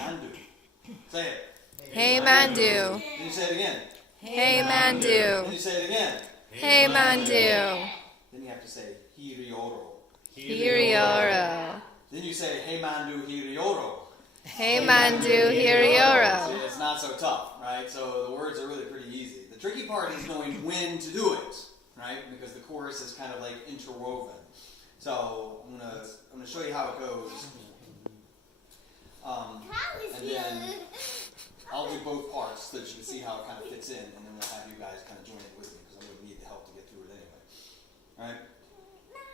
Mandu. Say it. Hey Mandu. Then you say it again. Hey Then Mandu. you say it again. Hey Mandu. Then you have to say Hirioro. Hirioro. Then you say Hey Mandu Hirioro. Hey Mandu Hirioro. See, it's not so tough, right? So the words are really pretty easy. The tricky part is knowing when to do it, right? Because the chorus is kind of like interwoven. So I'm gonna show you how it goes. And then I'll do both parts so that you can see how it kind of fits in, and then we'll have you guys kind of join it with me because I'm going to need the help to get through it anyway. All right.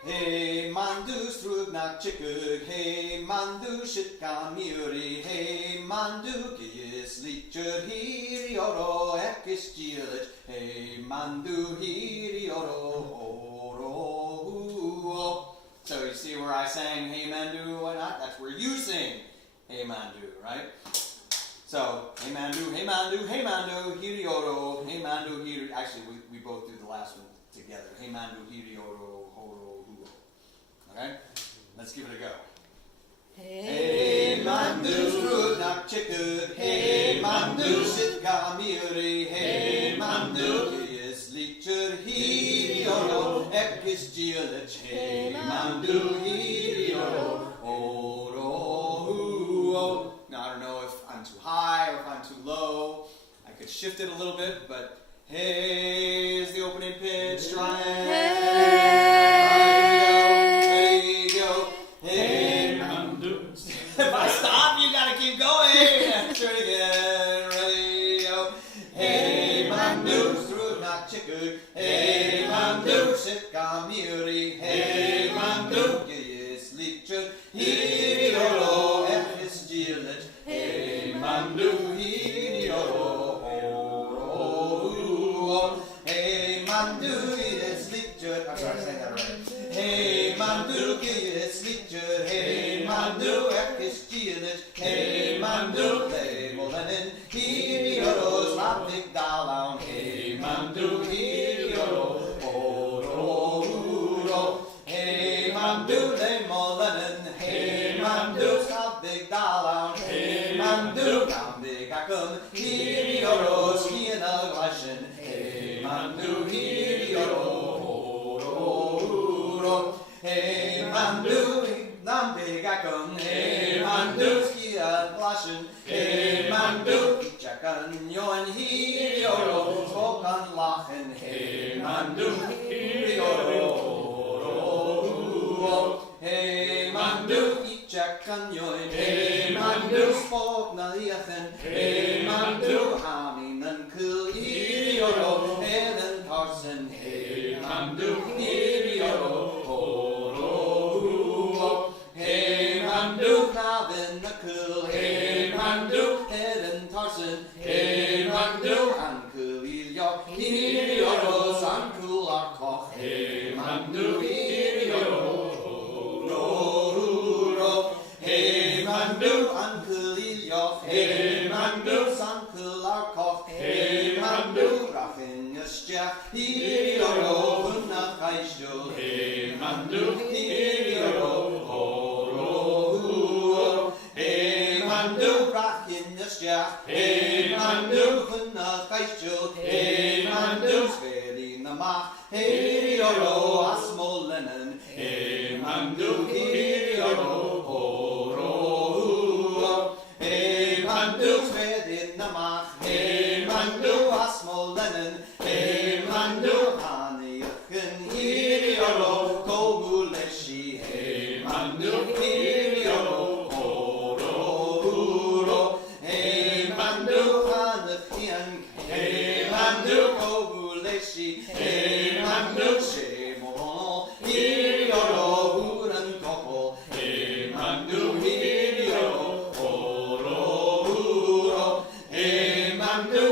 Hey Mandu strugnak chikug, hey Mandu shitkamiri, hey Mandu kiyis lichur hirioro ekis jilich, hey Mandu hirioro oro. So you see where I sang hey Mandu, why not? That's where you sing hey Mandu, right? So hey Mandu, hey Mandu, hey Mandu, hirioro, hey Mandu, hiri. Actually, we both do the last one together. Hey Mandu, hirioro, horo, huo. Okay? Let's give it a go. Hey Mandu, strudnak chikud, hey Mandu, shitkamiri, hey Mandu, kiyis lichur, hirioro, ekis jilich, hey Mandu, hirioro, oro, huo. Now I don't know if I'm too high or if I'm too low. I could shift it a little bit, but hey is the opening pitch. Try it. Ready, go. Hey, Mandu. If I stop, you gotta keep going. Try it again. Ready, go. Hey, Mandu, strudnak chikug. Hey, Mandu, shitkamiri. Hey, Mandu, kiyis lichur. Hirioro, ekis jilich. Hey, Mandu, hirioro, oro. Hey, Mandu, kiyis lichur. I'm sorry, I sang that right. Hey, Mandu, kiyis lichur. Hey, Mandu, ekis jilich. Hey, Mandu, play molenin. Hirioro, slapik dalang. Hey, Mandu, hirioro, oro. Hey, Mandu, play molenin. Hey, Mandu, slapik dalang. Hey, Mandu, gambig akum. Hirioro, skiena glashin. Hey, Mandu, hirioro, oro. Hey, Mandu, gambig akum. Hey, Mandu, skiena glashin. Hey, Mandu, chakan yoin hirioro, spokan lachen. Hey, Mandu, hirioro. Hey Mandu, chakan yoin. Hey Mandu, spok na liachen. Hey Mandu, haminan kul hirioro. Henen tarsen. Hey Mandu, hirioro. Oro. Hey Mandu, kavin na kul. Hey Mandu, henen tarsen. Hey Mandu, ankul ilyo. Hirioro, sankul arkoch. Hey Mandu, hirioro. Hey Mandu, Uncle Ilyoch. Hey Mandu, Uncle Arkoch. Hey Mandu, Rachin Yashjach. Hirioro, Hunna Kaishul. Hey Mandu, Hirioro, Oro. Hey Mandu, Rachin Yashjach. Hey Mandu, Hunna Kaishul. Hey Mandu, Sveri Namach. Hirioro, Asmo Lennon. Hey Mandu, Hirioro. Hey Mandu, Svedi Namach. Hey Mandu, Asmo Lennon. Hey Mandu, Haniyachin Hirioro, Koguleshi. Hey Mandu, Hirioro, Oro. Hey Mandu, Hanachian. Hey Mandu, Koguleshi. Hey Mandu, Shemon. Hirioro, Huran Koko. Hey Mandu, Hirioro. Hey Mandu,